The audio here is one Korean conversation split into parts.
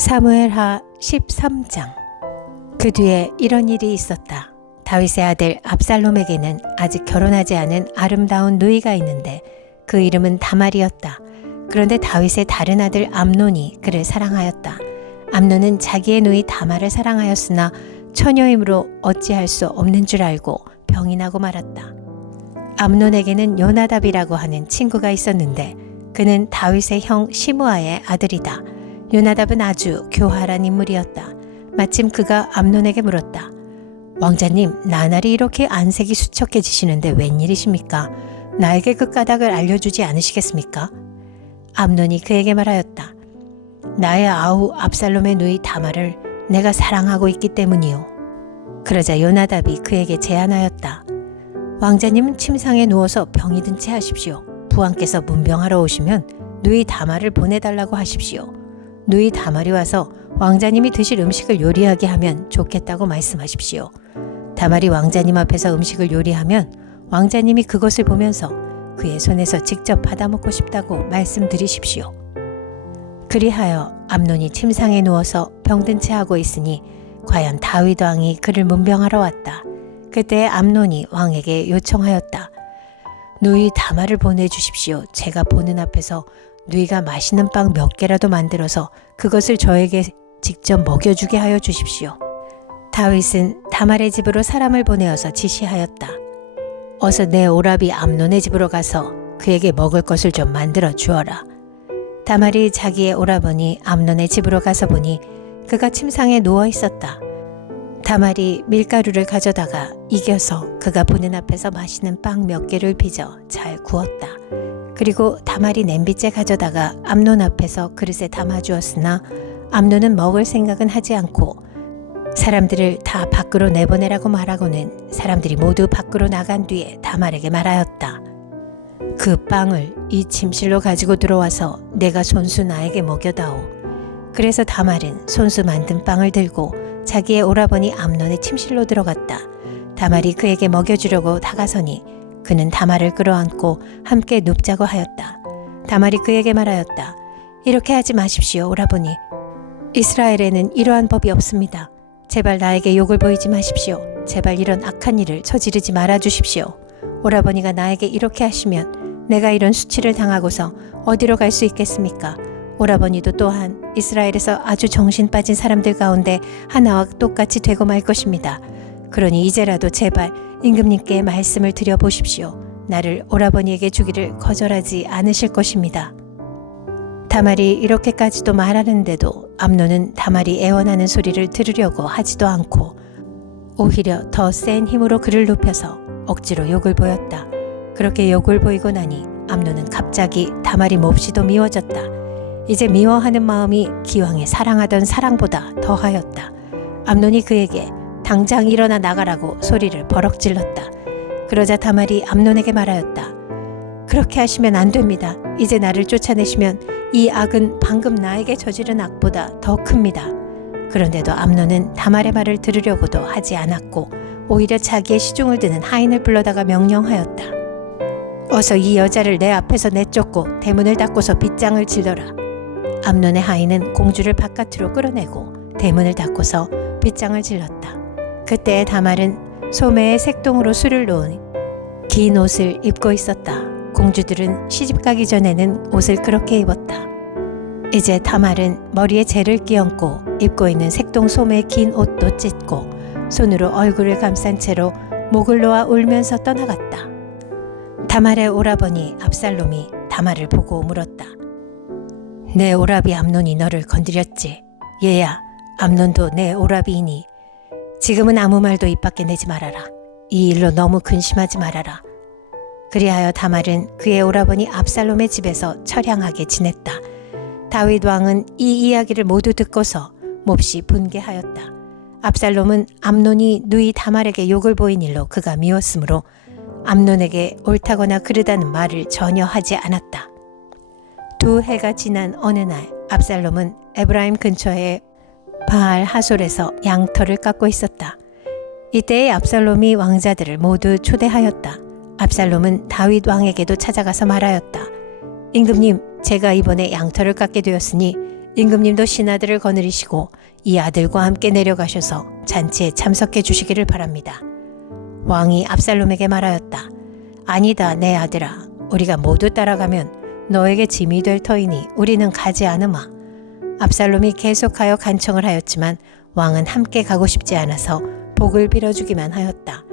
사무엘하 13장. 그 뒤에 이런 일이 있었다. 다윗의 아들 압살롬에게는 아직 결혼하지 않은 아름다운 누이가 있는데 그 이름은 다말이었다. 그런데 다윗의 다른 아들 암논이 그를 사랑하였다. 암논은 자기의 누이 다말을 사랑하였으나 처녀이므로 어찌할 수 없는 줄 알고 병이 나고 말았다. 암논에게는 요나답이라고 하는 친구가 있었는데 그는 다윗의 형 시므아의 아들이다. 요나답은 아주 교활한 인물이었다. 마침 그가 암논에게 물었다. 왕자님, 나날이 이렇게 안색이 수척해지시는데 웬일이십니까? 나에게 그 까닭을 알려주지 않으시겠습니까? 암논이 그에게 말하였다. 나의 아우 압살롬의 누이 다말을 내가 사랑하고 있기 때문이요. 그러자 요나답이 그에게 제안하였다. 왕자님은 침상에 누워서 병이 든 채 하십시오. 부왕께서 문병하러 오시면 누이 다말을 보내달라고 하십시오. 누이 다말이 와서 왕자님이 드실 음식을 요리하게 하면 좋겠다고 말씀하십시오. 다말이 왕자님 앞에서 음식을 요리하면 왕자님이 그것을 보면서 그의 손에서 직접 받아먹고 싶다고 말씀드리십시오. 그리하여 암논이 침상에 누워서 병든 채 하고 있으니 과연 다윗 왕이 그를 문병하러 왔다. 그때 암논이 왕에게 요청하였다. 누이 다말을 보내주십시오. 제가 보는 앞에서 누이가 맛있는 빵 몇 개라도 만들어서 그것을 저에게 직접 먹여주게 하여 주십시오. 다윗은 다말의 집으로 사람을 보내어서 지시하였다. 어서 내 오라비 암논의 집으로 가서 그에게 먹을 것을 좀 만들어 주어라. 다말이 자기의 오라버니 암논의 집으로 가서 보니 그가 침상에 누워 있었다. 다말이 밀가루를 가져다가 이겨서 그가 보는 앞에서 맛있는 빵 몇 개를 빚어 잘 구웠다. 그리고 다말이 냄비째 가져다가 암논 앞에서 그릇에 담아주었으나 암논은 먹을 생각은 하지 않고 사람들을 다 밖으로 내보내라고 말하고는 사람들이 모두 밖으로 나간 뒤에 다말에게 말하였다. 그 빵을 이 침실로 가지고 들어와서 내가 손수 나에게 먹여다오. 그래서 다말은 손수 만든 빵을 들고 자기의 오라버니 암논의 침실로 들어갔다. 다말이 그에게 먹여주려고 다가서니 그는 다말을 끌어안고 함께 눕자고 하였다. 다말이 그에게 말하였다. 이렇게 하지 마십시오, 오라버니. 이스라엘에는 이러한 법이 없습니다. 제발 나에게 욕을 보이지 마십시오. 제발 이런 악한 일을 저지르지 말아 주십시오. 오라버니가 나에게 이렇게 하시면 내가 이런 수치를 당하고서 어디로 갈 수 있겠습니까? 오라버니도 또한 이스라엘에서 아주 정신 빠진 사람들 가운데 하나와 똑같이 되고 말 것입니다. 그러니 이제라도 제발 임금님께 말씀을 드려보십시오. 나를 오라버니에게 주기를 거절하지 않으실 것입니다. 다말이 이렇게까지도 말하는데도 암논은 다말이 애원하는 소리를 들으려고 하지도 않고 오히려 더 센 힘으로 그를 눕혀서 억지로 욕을 보였다. 그렇게 욕을 보이고 나니 암논은 갑자기 다말이 몹시도 미워졌다. 이제 미워하는 마음이 기왕에 사랑하던 사랑보다 더하였다. 암논이 그에게 당장 일어나 나가라고 소리를 버럭 질렀다. 그러자 다말이 암논에게 말하였다. 그렇게 하시면 안 됩니다. 이제 나를 쫓아내시면 이 악은 방금 나에게 저지른 악보다 더 큽니다. 그런데도 암논은 다말의 말을 들으려고도 하지 않았고 오히려 자기의 시중을 드는 하인을 불러다가 명령하였다. 어서 이 여자를 내 앞에서 내쫓고 대문을 닫고서 빗장을 질러라. 암논의 하인은 공주를 바깥으로 끌어내고 대문을 닫고서 빗장을 질렀다. 그때 다말은 소매에 색동으로 술을 놓은 긴 옷을 입고 있었다. 공주들은 시집가기 전에는 옷을 그렇게 입었다. 이제 다말은 머리에 재를 끼얹고 입고 있는 색동 소매 긴 옷도 찢고 손으로 얼굴을 감싼 채로 목을 놓아 울면서 떠나갔다. 다말의 오라버니 압살롬이 다말을 보고 물었다. 내 오라비 암논이 너를 건드렸지? 얘야, 암논도 내 오라비이니 지금은 아무 말도 입 밖에 내지 말아라. 이 일로 너무 근심하지 말아라. 그리하여 다말은 그의 오라버니 압살롬의 집에서 처량하게 지냈다. 다윗 왕은 이 이야기를 모두 듣고서 몹시 분개하였다. 압살롬은 암논이 누이 다말에게 욕을 보인 일로 그가 미웠으므로 암논에게 옳다거나 그르다는 말을 전혀 하지 않았다. 2해가 지난 어느 날 압살롬은 에브라임 근처에 바알 하솔에서 양털을 깎고 있었다. 이때에 압살롬이 왕자들을 모두 초대하였다. 압살롬은 다윗 왕에게도 찾아가서 말하였다. 임금님, 제가 이번에 양털을 깎게 되었으니 임금님도 신하들을 거느리시고 이 아들과 함께 내려가셔서 잔치에 참석해 주시기를 바랍니다. 왕이 압살롬에게 말하였다. 아니다, 내 아들아. 우리가 모두 따라가면 너에게 짐이 될 터이니 우리는 가지 않으마. 압살롬이 계속하여 간청을 하였지만 왕은 함께 가고 싶지 않아서 복을 빌어주기만 하였다.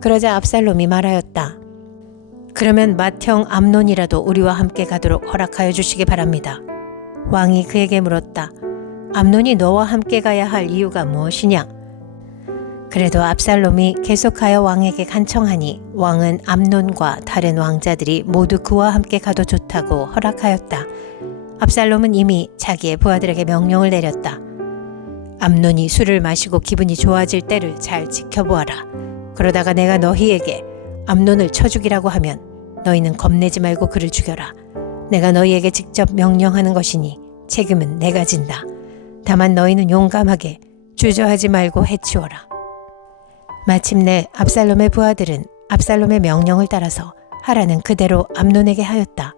그러자 압살롬이 말하였다. 그러면 맏형 암논이라도 우리와 함께 가도록 허락하여 주시기 바랍니다. 왕이 그에게 물었다. 암논이 너와 함께 가야 할 이유가 무엇이냐? 그래도 압살롬이 계속하여 왕에게 간청하니 왕은 암논과 다른 왕자들이 모두 그와 함께 가도 좋다고 허락하였다. 압살롬은 이미 자기의 부하들에게 명령을 내렸다. 암논이 술을 마시고 기분이 좋아질 때를 잘 지켜보아라. 그러다가 내가 너희에게 암논을 쳐 죽이라고 하면 너희는 겁내지 말고 그를 죽여라. 내가 너희에게 직접 명령하는 것이니 책임은 내가 진다. 다만 너희는 용감하게 주저하지 말고 해치워라. 마침내 압살롬의 부하들은 압살롬의 명령을 따라서 하라는 그대로 암논에게 하였다.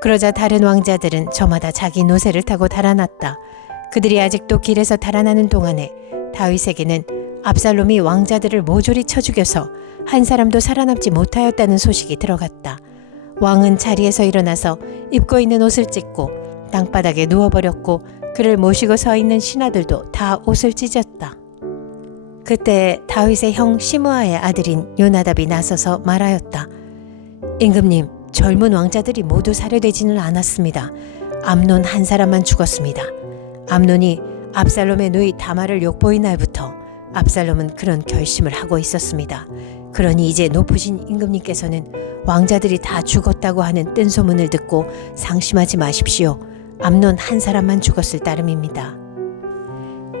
그러자 다른 왕자들은 저마다 자기 노새를 타고 달아났다. 그들이 아직도 길에서 달아나는 동안에 다윗에게는 압살롬이 왕자들을 모조리 쳐 죽여서 한 사람도 살아남지 못하였다는 소식이 들어갔다. 왕은 자리에서 일어나서 입고 있는 옷을 찢고 땅바닥에 누워버렸고 그를 모시고 서 있는 신하들도 다 옷을 찢었다. 그때 다윗의 형 시므아의 아들인 요나답이 나서서 말하였다. 임금님, 젊은 왕자들이 모두 살해되지는 않았습니다. 암논 한 사람만 죽었습니다. 암논이 압살롬의 누이 다말을 욕보인 날부터 압살롬은 그런 결심을 하고 있었습니다. 그러니 이제 높으신 임금님께서는 왕자들이 다 죽었다고 하는 뜬소문을 듣고 상심하지 마십시오. 암논 한 사람만 죽었을 따름입니다.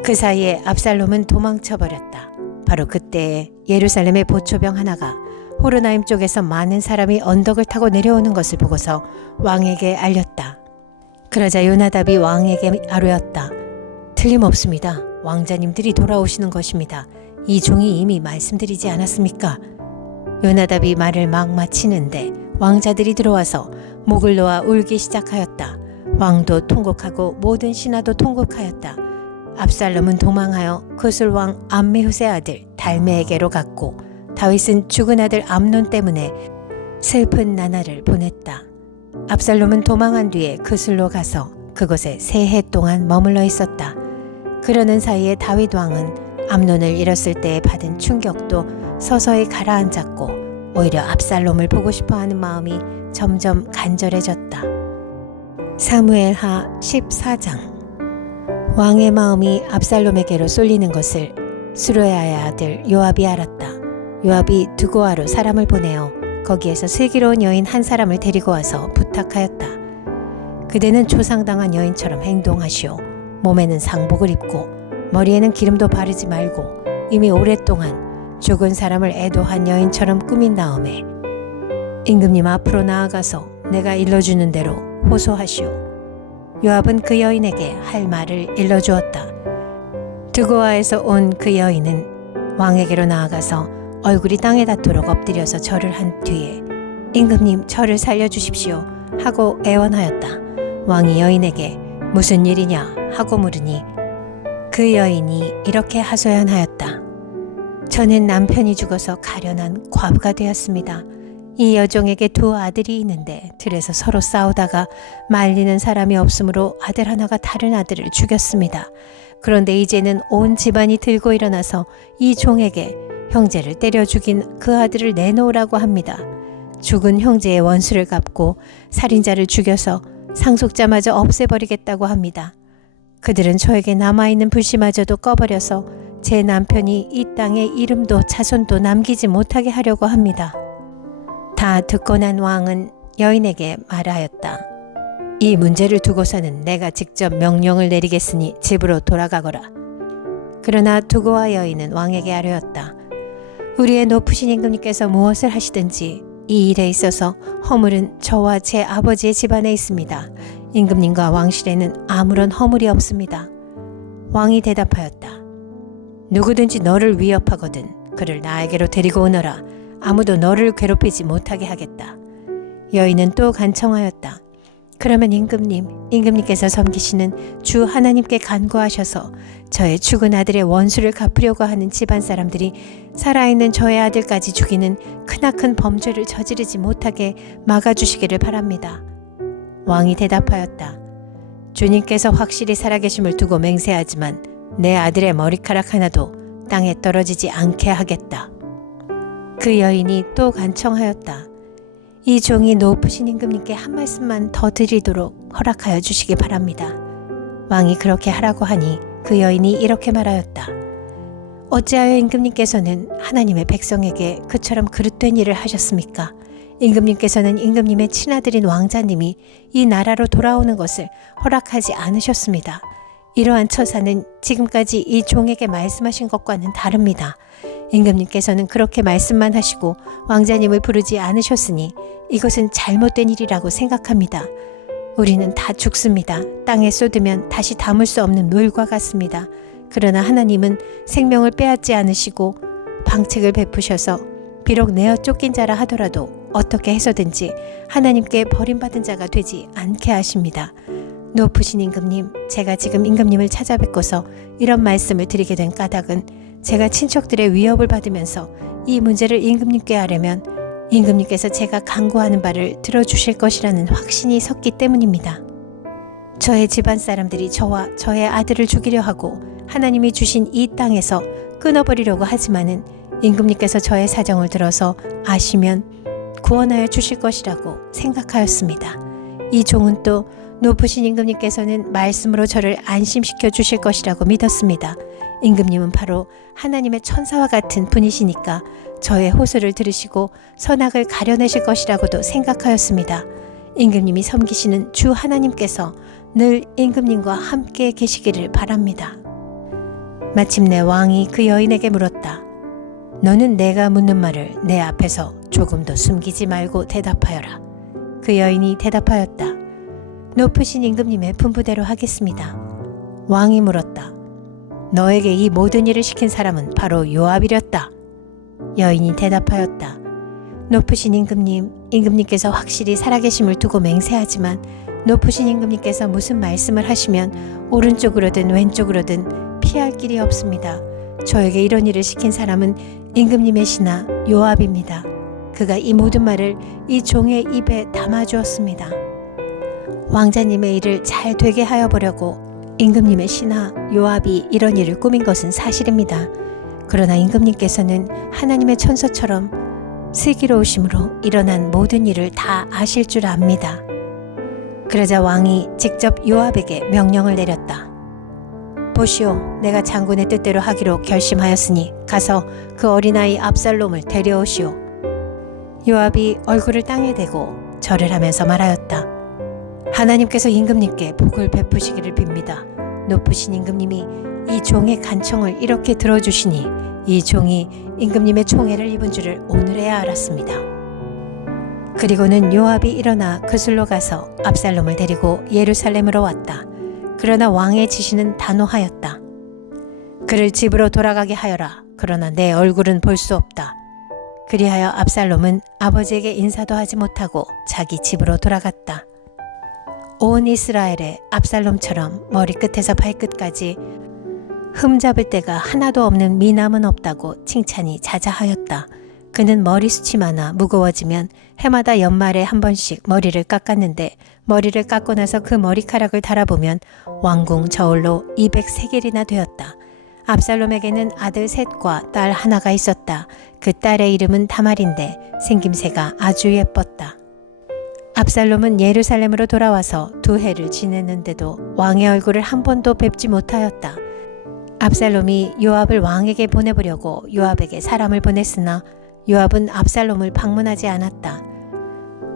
그 사이에 압살롬은 도망쳐버렸다. 바로 그때 예루살렘의 보초병 하나가 호르나임 쪽에서 많은 사람이 언덕을 타고 내려오는 것을 보고서 왕에게 알렸다. 그러자 요나답이 왕에게 아뢰었다. 틀림없습니다. 왕자님들이 돌아오시는 것입니다. 이 종이 이미 말씀드리지 않았습니까? 요나답이 말을 막 마치는데 왕자들이 들어와서 목을 놓아 울기 시작하였다. 왕도 통곡하고 모든 신하도 통곡하였다. 압살롬은 도망하여 그술왕 암미후스의 아들 달메에게로 갔고 다윗은 죽은 아들 암논 때문에 슬픈 나날을 보냈다. 압살롬은 도망한 뒤에 그술로 가서 그곳에 3해 동안 머물러 있었다. 그러는 사이에 다윗 왕은 암논을 잃었을 때에 받은 충격도 서서히 가라앉았고 오히려 압살롬을 보고 싶어하는 마음이 점점 간절해졌다. 사무엘하 14장. 왕의 마음이 압살롬에게로 쏠리는 것을 스루야의 아들 요압이 알았다. 요압이 드고아로 사람을 보내어 거기에서 슬기로운 여인 한 사람을 데리고 와서 부탁하였다. 그대는 초상당한 여인처럼 행동하시오. 몸에는 상복을 입고 머리에는 기름도 바르지 말고 이미 오랫동안 죽은 사람을 애도한 여인처럼 꾸민 다음에 임금님 앞으로 나아가서 내가 일러주는 대로 호소하시오. 요압은 그 여인에게 할 말을 일러주었다. 드고아에서 온 그 여인은 왕에게로 나아가서 얼굴이 땅에 닿도록 엎드려서 절을 한 뒤에 임금님 저를 살려주십시오 하고 애원하였다. 왕이 여인에게 무슨 일이냐 하고 물으니 그 여인이 이렇게 하소연하였다. 저는 남편이 죽어서 가련한 과부가 되었습니다. 이 여종에게 2 아들이 있는데 들에서 서로 싸우다가 말리는 사람이 없으므로 아들 하나가 다른 아들을 죽였습니다. 그런데 이제는 온 집안이 들고 일어나서 이 종에게 형제를 때려 죽인 그 아들을 내놓으라고 합니다. 죽은 형제의 원수를 갚고 살인자를 죽여서 상속자마저 없애버리겠다고 합니다. 그들은 저에게 남아있는 불씨마저도 꺼버려서 제 남편이 이 땅에 이름도 자손도 남기지 못하게 하려고 합니다. 다 듣고 난 왕은 여인에게 말하였다. 이 문제를 두고서는 내가 직접 명령을 내리겠으니 집으로 돌아가거라. 그러나 두고와 여인은 왕에게 아뢰었다. 우리의 높으신 임금님께서 무엇을 하시든지 이 일에 있어서 허물은 저와 제 아버지의 집안에 있습니다. 임금님과 왕실에는 아무런 허물이 없습니다. 왕이 대답하였다. 누구든지 너를 위협하거든 그를 나에게로 데리고 오너라. 아무도 너를 괴롭히지 못하게 하겠다. 여인은 또 간청하였다. 그러면 임금님께서 섬기시는 주 하나님께 간구하셔서 저의 죽은 아들의 원수를 갚으려고 하는 집안 사람들이 살아있는 저의 아들까지 죽이는 크나큰 범죄를 저지르지 못하게 막아주시기를 바랍니다. 왕이 대답하였다. 주님께서 확실히 살아계심을 두고 맹세하지만 내 아들의 머리카락 하나도 땅에 떨어지지 않게 하겠다. 그 여인이 또 간청하였다. 이 종이 높으신 임금님께 한 말씀만 더 드리도록 허락하여 주시기 바랍니다. 왕이 그렇게 하라고 하니 그 여인이 이렇게 말하였다. 어찌하여 임금님께서는 하나님의 백성에게 그처럼 그릇된 일을 하셨습니까? 임금님께서는 임금님의 친아들인 왕자님이 이 나라로 돌아오는 것을 허락하지 않으셨습니다. 이러한 처사는 지금까지 이 종에게 말씀하신 것과는 다릅니다. 임금님께서는 그렇게 말씀만 하시고 왕자님을 부르지 않으셨으니 이것은 잘못된 일이라고 생각합니다. 우리는 다 죽습니다. 땅에 쏟으면 다시 담을 수 없는 물과 같습니다. 그러나 하나님은 생명을 빼앗지 않으시고 방책을 베푸셔서 비록 내어 쫓긴 자라 하더라도 어떻게 해서든지 하나님께 버림받은 자가 되지 않게 하십니다. 높으신 임금님, 제가 지금 임금님을 찾아뵙고서 이런 말씀을 드리게 된 까닭은 제가 친척들의 위협을 받으면서 이 문제를 임금님께 하려면 임금님께서 제가 간구하는 바를 들어주실 것이라는 확신이 섰기 때문입니다. 저의 집안 사람들이 저와 저의 아들을 죽이려 하고 하나님이 주신 이 땅에서 끊어버리려고 하지만은 임금님께서 저의 사정을 들어서 아시면 구원하여 주실 것이라고 생각하였습니다. 이 종은 또 높으신 임금님께서는 말씀으로 저를 안심시켜 주실 것이라고 믿었습니다. 임금님은 바로 하나님의 천사와 같은 분이시니까 저의 호소를 들으시고 선악을 가려내실 것이라고도 생각하였습니다. 임금님이 섬기시는 주 하나님께서 늘 임금님과 함께 계시기를 바랍니다. 마침내 왕이 그 여인에게 물었다. 너는 내가 묻는 말을 내 앞에서 조금도 숨기지 말고 대답하여라. 그 여인이 대답하였다. 높으신 임금님의 분부대로 하겠습니다. 왕이 물었다. 너에게 이 모든 일을 시킨 사람은 바로 요압이렸다. 여인이 대답하였다. 높으신 임금님께서 확실히 살아계심을 두고 맹세하지만 높으신 임금님께서 무슨 말씀을 하시면 오른쪽으로든 왼쪽으로든 피할 길이 없습니다. 저에게 이런 일을 시킨 사람은 임금님의 신하 요압입니다. 그가 이 모든 말을 이 종의 입에 담아주었습니다. 왕자님의 일을 잘 되게 하여 보려고 임금님의 신하 요압이 이런 일을 꾸민 것은 사실입니다. 그러나 임금님께서는 하나님의 천사처럼 슬기로우심으로 일어난 모든 일을 다 아실 줄 압니다. 그러자 왕이 직접 요압에게 명령을 내렸다. 보시오, 내가 장군의 뜻대로 하기로 결심하였으니 가서 그 어린아이 압살롬을 데려오시오. 요압이 얼굴을 땅에 대고 절을 하면서 말하였다. 하나님께서 임금님께 복을 베푸시기를 빕니다. 높으신 임금님이 이 종의 간청을 이렇게 들어주시니 이 종이 임금님의 총애를 입은 줄을 오늘에야 알았습니다. 그리고는 요압이 일어나 그술로 가서 압살롬을 데리고 예루살렘으로 왔다. 그러나 왕의 지시는 단호하였다. 그를 집으로 돌아가게 하여라. 그러나 내 얼굴은 볼 수 없다. 그리하여 압살롬은 아버지에게 인사도 하지 못하고 자기 집으로 돌아갔다. 온 이스라엘에 압살롬처럼 머리끝에서 발끝까지 흠잡을 데가 하나도 없는 미남은 없다고 칭찬이 자자하였다. 그는 머리숱이 많아 무거워지면 해마다 연말에 한 번씩 머리를 깎았는데 머리를 깎고 나서 그 머리카락을 달아보면 왕궁 저울로 200세겔이나 되었다. 압살롬에게는 아들 셋과 딸 하나가 있었다. 그 딸의 이름은 다말인데 생김새가 아주 예뻤다. 압살롬은 예루살렘으로 돌아와서 2해를 지냈는데도 왕의 얼굴을 한 번도 뵙지 못하였다. 압살롬이 요압을 왕에게 보내보려고 요압에게 사람을 보냈으나 요압은 압살롬을 방문하지 않았다.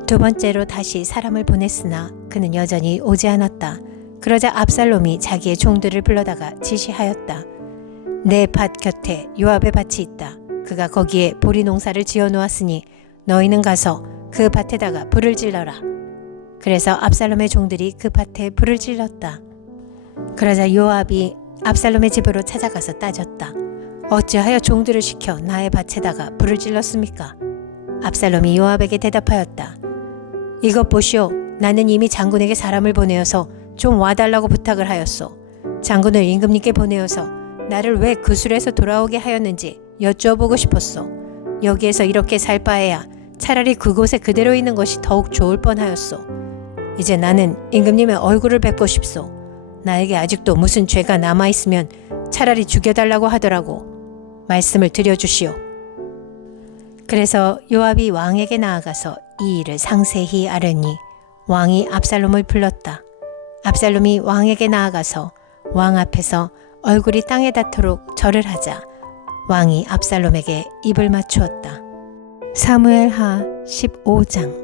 2번째로 다시 사람을 보냈으나 그는 여전히 오지 않았다. 그러자 압살롬이 자기의 종들을 불러다가 지시하였다. 내 밭 곁에 요압의 밭이 있다. 그가 거기에 보리 농사를 지어 놓았으니 너희는 가서 그 밭에다가 불을 질러라. 그래서 압살롬의 종들이 그 밭에 불을 질렀다. 그러자 요압이 압살롬의 집으로 찾아가서 따졌다. 어찌하여 종들을 시켜 나의 밭에다가 불을 질렀습니까? 압살롬이 요압에게 대답하였다. 이것 보시오. 나는 이미 장군에게 사람을 보내어서 좀 와달라고 부탁을 하였소. 장군을 임금님께 보내어서 나를 왜 그술에서 돌아오게 하였는지 여쭈어보고 싶었소. 여기에서 이렇게 살 바에야 차라리 그곳에 그대로 있는 것이 더욱 좋을 뻔하였소. 이제 나는 임금님의 얼굴을 뵙고 싶소. 나에게 아직도 무슨 죄가 남아있으면 차라리 죽여달라고 하더라고. 말씀을 드려주시오. 그래서 요압이 왕에게 나아가서 이 일을 상세히 아뢰니 왕이 압살롬을 불렀다. 압살롬이 왕에게 나아가서 왕 앞에서 얼굴이 땅에 닿도록 절을 하자 왕이 압살롬에게 입을 맞추었다. 사무엘하 15장.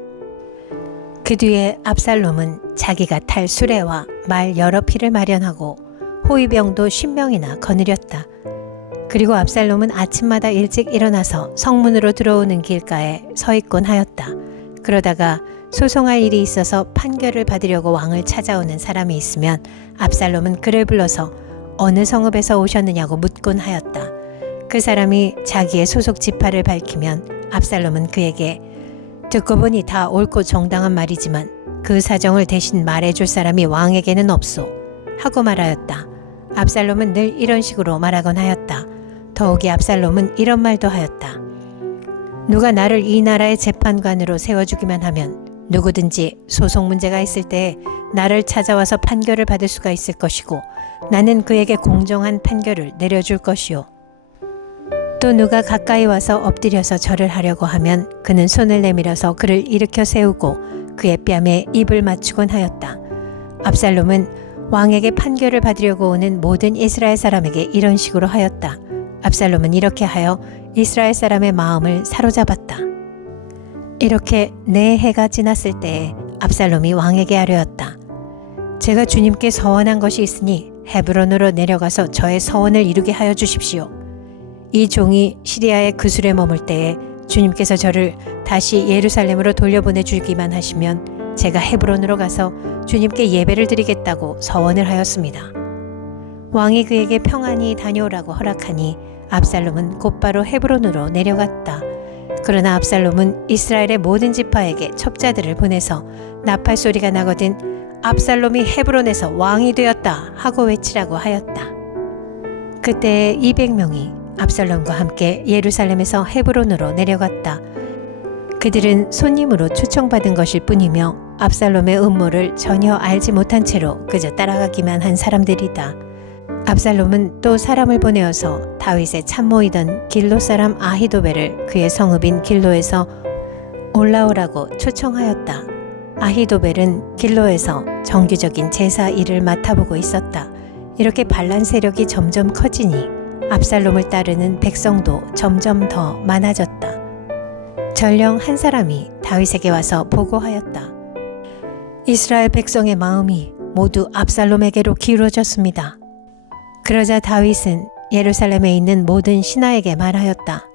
그 뒤에 압살롬은 자기가 탈 수레와 말 여러匹를 마련하고 호위병도 10명이나 거느렸다. 그리고 압살롬은 아침마다 일찍 일어나서 성문으로 들어오는 길가에 서 있곤 하였다. 그러다가 소송할 일이 있어서 판결을 받으려고 왕을 찾아오는 사람이 있으면 압살롬은 그를 불러서 어느 성읍에서 오셨느냐고 묻곤 하였다. 그 사람이 자기의 소속 지파를 밝히면 압살롬은 그에게 듣고 보니 다 옳고 정당한 말이지만 그 사정을 대신 말해줄 사람이 왕에게는 없소 하고 말하였다. 압살롬은 늘 이런 식으로 말하곤 하였다. 더욱이 압살롬은 이런 말도 하였다. 누가 나를 이 나라의 재판관으로 세워주기만 하면 누구든지 소송 문제가 있을 때에 나를 찾아와서 판결을 받을 수가 있을 것이고 나는 그에게 공정한 판결을 내려줄 것이요. 또 누가 가까이 와서 엎드려서 절을 하려고 하면 그는 손을 내밀어서 그를 일으켜 세우고 그의 뺨에 입을 맞추곤 하였다. 압살롬은 왕에게 판결을 받으려고 오는 모든 이스라엘 사람에게 이런 식으로 하였다. 압살롬은 이렇게 하여 이스라엘 사람의 마음을 사로잡았다. 이렇게 4해가 지났을 때에 압살롬이 왕에게 아뢰었다. 제가 주님께 서원한 것이 있으니 헤브론으로 내려가서 저의 서원을 이루게 하여 주십시오. 이 종이 시리아의 그술에 머물 때에 주님께서 저를 다시 예루살렘으로 돌려보내 주기만 하시면 제가 헤브론으로 가서 주님께 예배를 드리겠다고 서원을 하였습니다. 왕이 그에게 평안히 다녀오라고 허락하니 압살롬은 곧바로 헤브론으로 내려갔다. 그러나 압살롬은 이스라엘의 모든 지파에게 첩자들을 보내서 나팔 소리가 나거든 압살롬이 헤브론에서 왕이 되었다 하고 외치라고 하였다. 그때 200명이 압살롬과 함께 예루살렘에서 헤브론으로 내려갔다. 그들은 손님으로 초청받은 것일 뿐이며 압살롬의 음모를 전혀 알지 못한 채로 그저 따라가기만 한 사람들이다. 압살롬은 또 사람을 보내어서 다윗의 참모이던 길로 사람 아히도벨을 그의 성읍인 길로에서 올라오라고 초청하였다. 아히도벨은 길로에서 정규적인 제사 일을 맡아보고 있었다. 이렇게 반란 세력이 점점 커지니 압살롬을 따르는 백성도 점점 더 많아졌다. 전령 한 사람이 다윗에게 와서 보고하였다. 이스라엘 백성의 마음이 모두 압살롬에게로 기울어졌습니다. 그러자 다윗은 예루살렘에 있는 모든 신하에게 말하였다.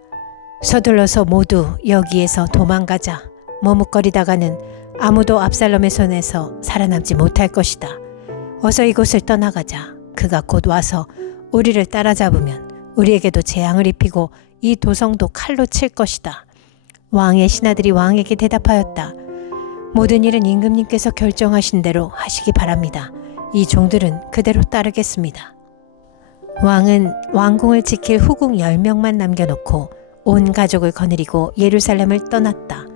서둘러서 모두 여기에서 도망가자. 머뭇거리다가는 아무도 압살롬의 손에서 살아남지 못할 것이다. 어서 이곳을 떠나가자. 그가 곧 와서 우리를 따라잡으면 우리에게도 재앙을 입히고 이 도성도 칼로 칠 것이다. 왕의 신하들이 왕에게 대답하였다. 모든 일은 임금님께서 결정하신 대로 하시기 바랍니다. 이 종들은 그대로 따르겠습니다. 왕은 왕궁을 지킬 후궁 10명만 남겨놓고 온 가족을 거느리고 예루살렘을 떠났다.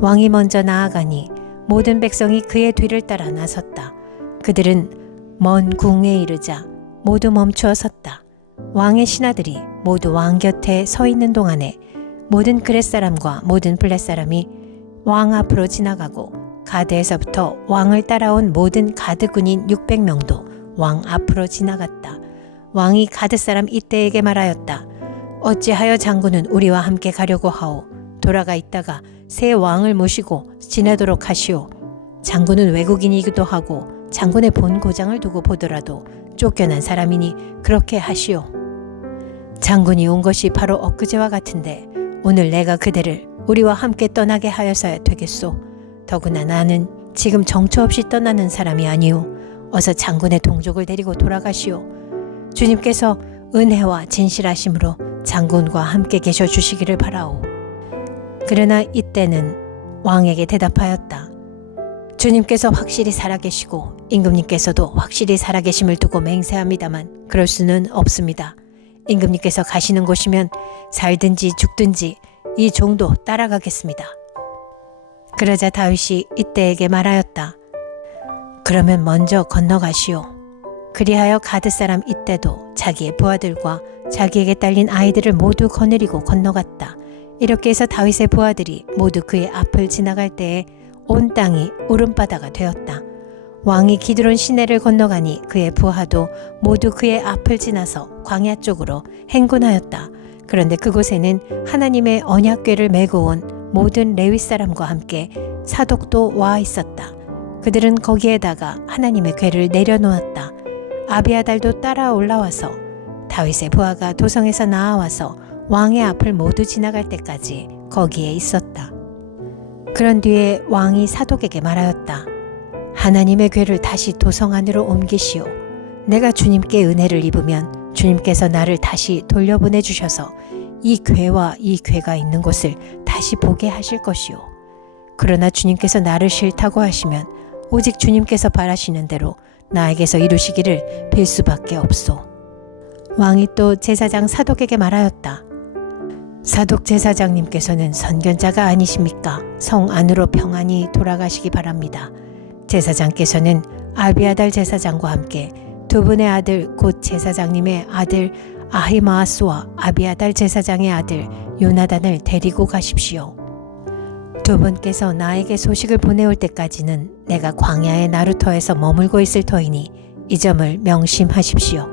왕이 먼저 나아가니 모든 백성이 그의 뒤를 따라 나섰다. 그들은 먼 궁에 이르자 모두 멈추어 섰다. 왕의 신하들이 모두 왕 곁에 서 있는 동안에 모든 그렛 사람과 모든 블렛 사람이 왕 앞으로 지나가고 가드에서부터 왕을 따라온 모든 가드 군인 600명도 왕 앞으로 지나갔다. 왕이 가드 사람 이때에게 말하였다. 어찌하여 장군은 우리와 함께 가려고 하오. 돌아가 있다가 새 왕을 모시고 지내도록 하시오. 장군은 외국인이기도 하고 장군의 본 고장을 두고 보더라도 쫓겨난 사람이니 그렇게 하시오. 장군이 온 것이 바로 엊그제와 같은데 오늘 내가 그대를 우리와 함께 떠나게 하여서야 되겠소. 더구나 나는 지금 정처 없이 떠나는 사람이 아니오. 어서 장군의 동족을 데리고 돌아가시오. 주님께서 은혜와 진실하심으로 장군과 함께 계셔 주시기를 바라오. 그러나 이때는 왕에게 대답하였다. 주님께서 확실히 살아계시고 임금님께서도 확실히 살아계심을 두고 맹세합니다만 그럴 수는 없습니다. 임금님께서 가시는 곳이면 살든지 죽든지 이 종도 따라가겠습니다. 그러자 다윗이 이때에게 말하였다. 그러면 먼저 건너가시오. 그리하여 가드 사람 이때도 자기의 부하들과 자기에게 딸린 아이들을 모두 거느리고 건너갔다. 이렇게 해서 다윗의 부하들이 모두 그의 앞을 지나갈 때에 온 땅이 울음바다가 되었다. 왕이 기드론 시내를 건너가니 그의 부하도 모두 그의 앞을 지나서 광야 쪽으로 행군하였다. 그런데 그곳에는 하나님의 언약궤를 메고 온 모든 레위 사람과 함께 사독도 와 있었다. 그들은 거기에다가 하나님의 궤를 내려놓았다. 아비아달도 따라 올라와서 다윗의 부하가 도성에서 나와서 왕의 앞을 모두 지나갈 때까지 거기에 있었다. 그런 뒤에 왕이 사독에게 말하였다. 하나님의 궤를 다시 도성 안으로 옮기시오. 내가 주님께 은혜를 입으면 주님께서 나를 다시 돌려보내 주셔서 이 궤와 이 궤가 있는 곳을 다시 보게 하실 것이오. 그러나 주님께서 나를 싫다고 하시면 오직 주님께서 바라시는 대로 나에게서 이루시기를 빌 수밖에 없소. 왕이 또 제사장 사독에게 말하였다. 사독 제사장님께서는 선견자가 아니십니까? 성 안으로 평안히 돌아가시기 바랍니다. 제사장께서는 아비아달 제사장과 함께 두 분의 아들 곧 제사장님의 아들 아히마아스와 아비아달 제사장의 아들 요나단을 데리고 가십시오. 두 분께서 나에게 소식을 보내올 때까지는 내가 광야의 나루터에서 머물고 있을 터이니 이 점을 명심하십시오.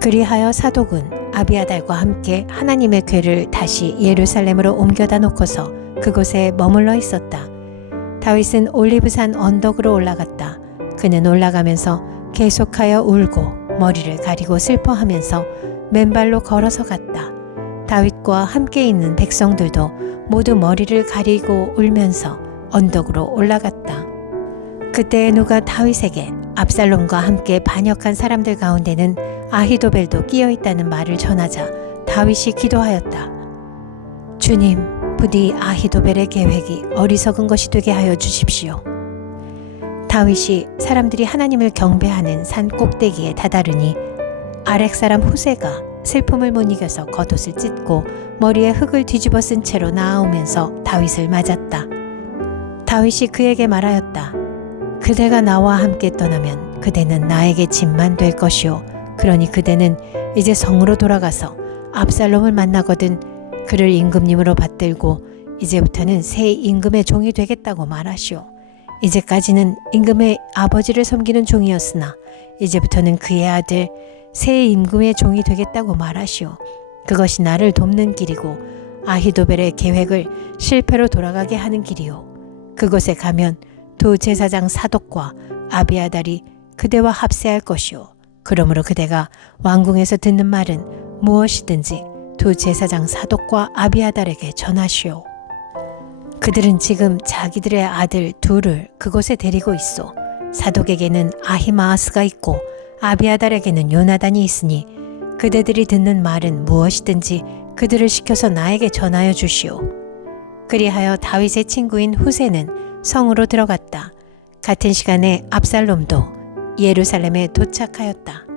그리하여 사독은 아비아달과 함께 하나님의 궤를 다시 예루살렘으로 옮겨다 놓고서 그곳에 머물러 있었다. 다윗은 올리브산 언덕으로 올라갔다. 그는 올라가면서 계속하여 울고 머리를 가리고 슬퍼하면서 맨발로 걸어서 갔다. 다윗과 함께 있는 백성들도 모두 머리를 가리고 울면서 언덕으로 올라갔다. 그때 누가 다윗에게 압살롬과 함께 반역한 사람들 가운데는 아히도벨도 끼어 있다는 말을 전하자 다윗이 기도하였다. 주님, 부디 아히도벨의 계획이 어리석은 것이 되게 하여 주십시오. 다윗이 사람들이 하나님을 경배하는 산 꼭대기에 다다르니 아렉 사람 후세가 슬픔을 못 이겨서 겉옷을 찢고 머리에 흙을 뒤집어 쓴 채로 나아오면서 다윗을 맞았다. 다윗이 그에게 말하였다. 그대가 나와 함께 떠나면 그대는 나에게 짐만 될 것이오. 그러니 그대는 이제 성으로 돌아가서 압살롬을 만나거든 그를 임금님으로 받들고 이제부터는 새 임금의 종이 되겠다고 말하시오. 이제까지는 임금의 아버지를 섬기는 종이었으나 이제부터는 그의 아들 새 임금의 종이 되겠다고 말하시오. 그것이 나를 돕는 길이고 아히도벨의 계획을 실패로 돌아가게 하는 길이오. 그곳에 가면 두 제사장 사독과 아비아달이 그대와 합세할 것이오. 그러므로 그대가 왕궁에서 듣는 말은 무엇이든지 두 제사장 사독과 아비아달에게 전하시오. 그들은 지금 자기들의 아들 둘을 그곳에 데리고 있어. 사독에게는 아히마아스가 있고 아비아달에게는 요나단이 있으니 그대들이 듣는 말은 무엇이든지 그들을 시켜서 나에게 전하여 주시오. 그리하여 다윗의 친구인 후세는 성으로 들어갔다. 같은 시간에 압살롬도 예루살렘에 도착하였다.